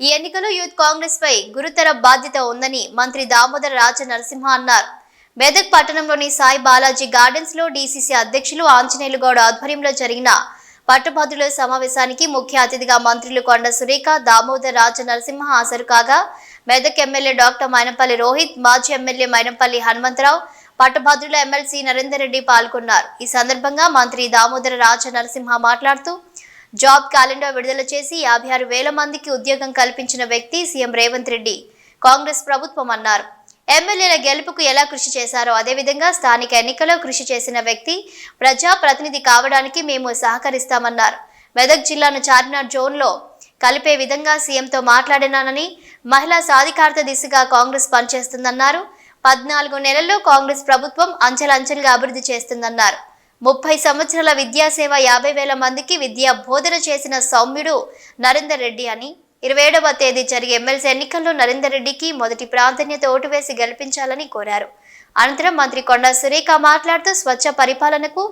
ఈ ఎన్నికలో యూత్ కాంగ్రెస్ పై గురుతర బాధ్యత ఉందని మంత్రి దామోదర రాజ నరసింహ అన్నారు. మెదక్ పట్టణంలోని సాయి బాలాజీ గార్డెన్స్లో డీసీసీ అధ్యక్షులు ఆంజనేయులు గౌడ ఆధ్వర్యంలో జరిగిన పట్టభద్రుల సమావేశానికి ముఖ్య అతిథిగా మంత్రులు కొండ సురేఖ దామోదర్ రాజ నరసింహ హాజరు కాగా మెదక్ ఎమ్మెల్యే డాక్టర్ మైనంపల్లి రోహిత్ మాజీ ఎమ్మెల్యే మైనంపల్లి హనుమంతరావు పట్టభద్రుల ఎమ్మెల్సీ నరేందర్ రెడ్డి పాల్గొన్నారు. ఈ సందర్భంగా మంత్రి దామోదర రాజ నరసింహ మాట్లాడుతూ జాబ్ క్యాలెండర్ విడుదల చేసి యాభై ఆరు వేల మందికి ఉద్యోగం కల్పించిన వ్యక్తి సీఎం రేవంత్ రెడ్డి కాంగ్రెస్ ప్రభుత్వం అన్నారు. ఎమ్మెల్యేల గెలుపుకు ఎలా కృషి చేశారో అదేవిధంగా స్థానిక ఎన్నికల్లో కృషి చేసిన వ్యక్తి ప్రజా ప్రతినిధి కావడానికి మేము సహకరిస్తామన్నారు. మెదక్ జిల్లాను చార్మినార్ జోన్లో కలిపే విధంగా సీఎంతో మాట్లాడినానని మహిళా సాధికారత దిశగా కాంగ్రెస్ పనిచేస్తుందన్నారు. పద్నాలుగు నెలల్లో కాంగ్రెస్ ప్రభుత్వం అంచెలంచెలుగా అభివృద్ధి చేస్తుందన్నారు. ముప్పై సంవత్సరాల విద్యాసేవ యాభై వేల మందికి విద్యా బోధన చేసిన సౌమ్యుడు నరేందర్ రెడ్డి అని. ఇరవై ఏడవ తేదీ జరిగే ఎమ్మెల్సీ ఎన్నికల్లో నరేందర్ రెడ్డికి మొదటి ప్రాధాన్యత ఓటు వేసి గెలిపించాలని కోరారు. అనంతరం మంత్రి కొండా సురేఖ మాట్లాడుతూ స్వచ్ఛ పరిపాలనకు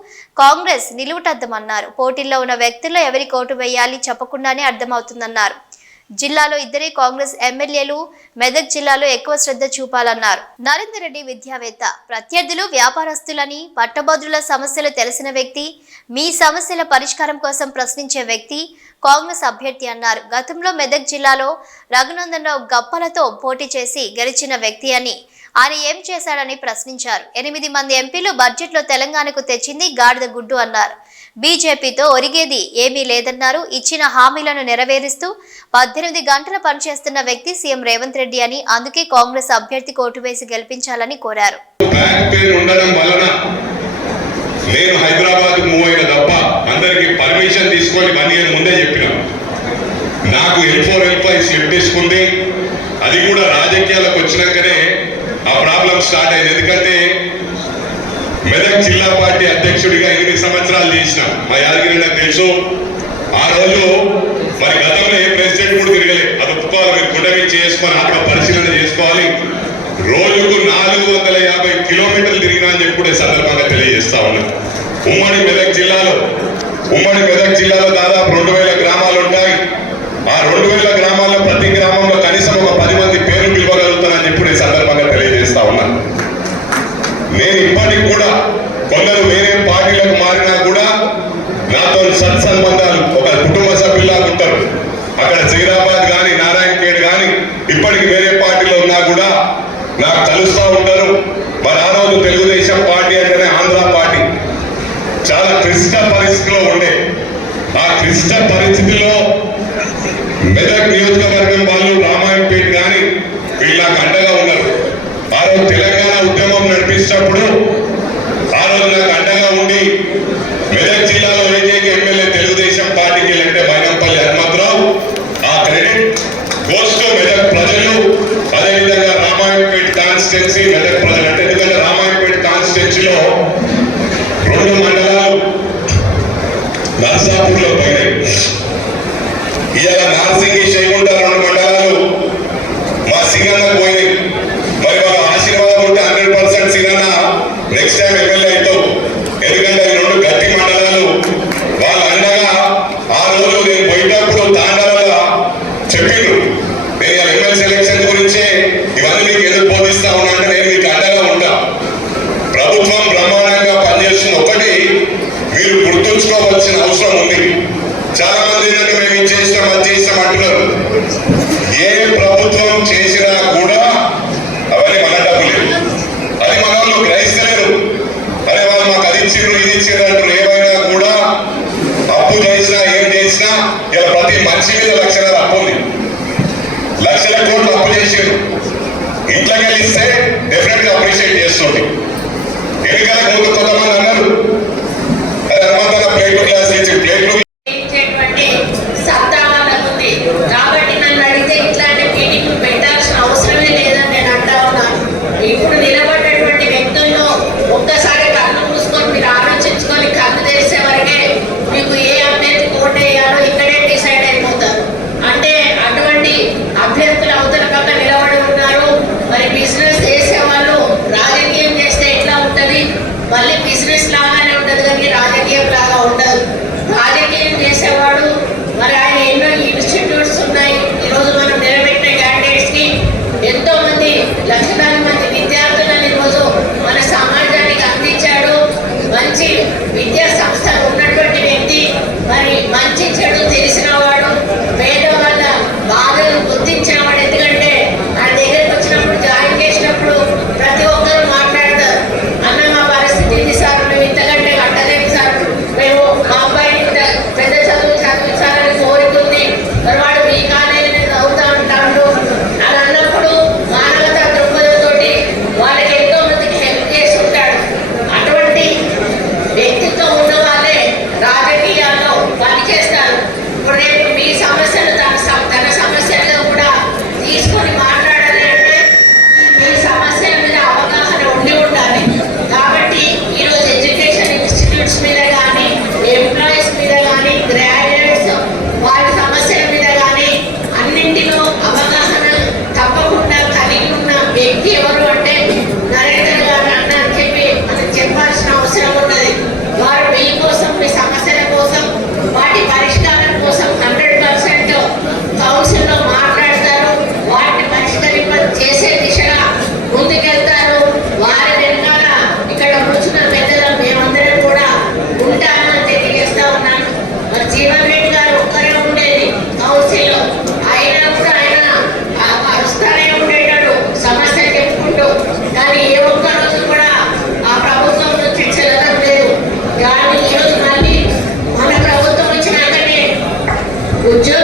కాంగ్రెస్ నిలువుటద్దమన్నారు. పోటీల్లో ఉన్న వ్యక్తుల్లో ఎవరికి ఓటు వేయాలి చెప్పకుండానే అర్థమవుతుందన్నారు. జిల్లాలో ఇద్దరే కాంగ్రెస్ ఎమ్మెల్యేలు మెదక్ జిల్లాలో ఎక్కువ శ్రద్ధ చూపాలన్నారు. నరేందర్ రెడ్డి విద్యావేత్త. ప్రత్యర్థులు వ్యాపారస్తులని పట్టభద్రుల సమస్యలు తెలిసిన వ్యక్తి మీ సమస్యల పరిష్కారం కోసం ప్రశ్నించే వ్యక్తి కాంగ్రెస్ అభ్యర్థి అన్నారు. గతంలో మెదక్ జిల్లాలో రఘునందనరావు గప్పలతో పోటీ చేసి గెలిచిన వ్యక్తి అని. ఆయన ఏం చేశాడని ప్రశ్నించారు. ఎనిమిది మంది ఎంపీలు బడ్జెట్లో తెలంగాణకు తెచ్చింది గాడిద గుడ్డు అన్నారు. బీజేపీతో ఒరిగేది ఏమీ లేదన్నారు. ఇచ్చిన హామీలను నెరవేరుస్తూ పద్దెనిమిది గంటలు పనిచేస్తున్న వ్యక్తి సీఎం రేవంత్ రెడ్డి అని అందుకే కాంగ్రెస్ అభ్యర్థి కోటు వేసి గెలిపించాలని కోరారు. నేను హైదరాబాద్ మూవ్ అయిన తప్ప అందరికి పర్మిషన్ తీసుకొని వన్ ఇయర్ ముందే చెప్పిన. నాకు స్లిప్ తీసుకుంది. అది కూడా రాజకీయాలకు వచ్చినాకనే ఆ ప్రాబ్లం స్టార్ట్ అయింది. ఎందుకంటే మెదక్ జిల్లా పార్టీ అధ్యక్షుడిగా ఎనిమిది సంవత్సరాలు చేసిన. మా యాదగిరి నాకు తెలుసు. ఆ రోజు మరి గతంలో ఏ ప్రెసిడెంట్ కూడా తిరగలే. అది ఒప్పుకోవాలి మీరు గుండె చేసుకొని ఆత్మ పరిశీలన చేసుకోవాలి. రోజుకు నాలుగు వందల యాభై కిలోమీటర్లు తిరిగినా అని చెప్పి సందర్భంగా తెలియజేస్తా ఉన్నా. ఉమ్మడి మెదక్ జిల్లాలో ఉమ్మడి మెదక్ జిల్లాలో దాదాపు రెండు వేల గ్రామాలు ఉంటాయి. ఆ రెండు వేల గ్రామాల్లో ప్రతి గ్రామంలో కనీసం ఒక పది మంది పేరు పిలవగలుగుతానని చెప్పి సందర్భంగా తెలియజేస్తా ఉన్నా. నేను ఇప్పటి కొందరు వేరే పార్టీలకు మారినా కూడా నాతో సత్సంబంధాలు ఒక కుటుంబ సభ్యుల్లాగా ఉంటారు. అక్కడ జీరాబాద్ కానీ నారాయణఖేడ్ కానీ ఇప్పటికి వేరే పార్టీలో ఉన్నా కూడా నాకు కలుస్తూ ఉంటారు. మరి ఆ రోజు తెలుగుదేశం పార్టీ అంటేనే ఆంధ్ర పార్టీ. చాలా క్లిష్ట పరిస్థితిలో ఉండే. ఆ క్లిష్ట పరిస్థితిలో మెదక్ నియోజకవర్గం వాళ్ళు రామాయణపేట కానీ వీళ్ళకి అండగా ఉన్నారు. ఆ రోజు తెలంగాణ ఉద్యమం నడిపించినప్పుడు ఆ రోజు నాకు అండగా ఉండి మెదక్ జిల్లాలో ఏకైక ఎమ్మెల్యే తెలుగుదేశం పార్టీకి వెళ్ళంటే మైనంపల్లి హనుమంతరావు ఆ క్రెడిట్ కోస్టో మెదక్ ప్రజలు అదేవిధంగా రామాయణపేట కాన్స్టిట్యున్సీ మెదక్ ప్రజలు అంటే ఎందుకంటే రామాయణపేట కాన్స్టిట్యున్సీలో రెండు మండలాలు నర్సాపూర్లో పోయినాయి. ఇవాళ నార్సింగి చేయకుండా రెండు మండలాలు మా సింగన్న పోయినాయి మరి వాళ్ళ ఆశీర్వాదం ఉంటే hundred percent Singanna next time MLA అవుతావు. ఎందుకంటే రెండు గట్టి మండలాలు వాళ్ళ అండగా ఆ రోజు నేను పోయినప్పుడు తాండవల చెప్పిండ్రు నేను ఇవాళ ఎమ్మెల్సీ ఎలక్షన్ గురించి ఇవన్నీ మీకు ఎందుకు బోధిస్తా ఉన్నా అంటే నేను మీకు అండగా ఉంటా ప్రభుత్వం బ్రహ్మాండంగా పనిచేస్తుంది ఒకటి మీరు గుర్తుంచుకోవాల్సిన అవసరం ఉంది చాలా మంది ఏంటంటే మేము ఇది చేస్తాం అది చేస్తాం అంటున్నారు ఏ ప్రభుత్వం చేసినా కూడా అవన్నీ మన డబ్బులే అది మన వాళ్ళు గ్రహిస్తలేరు అరే వాళ్ళు మాకు అది ఇచ్చిర్రు ఇది ఇచ్చిర్రు అంటారు ఏమైనా కూడా అప్పు చేసినా ఏం చేసినా ఇలా ప్రతి మనిషి మీద లక్షల అప్పు ఉంది లక్షల కోట్లు అప్పు చేసారు ఇంట్లోకి వెళ్ళి డెఫినెట్గా అప్రిషియేట్ చేస్తుంది ఎన్నికలకు ముందు కొంతమంది అన్నారు హనుమంతన ప్లేట్లు గ్లాస్ ఇచ్చి ప్లేట్లు Где escuchar.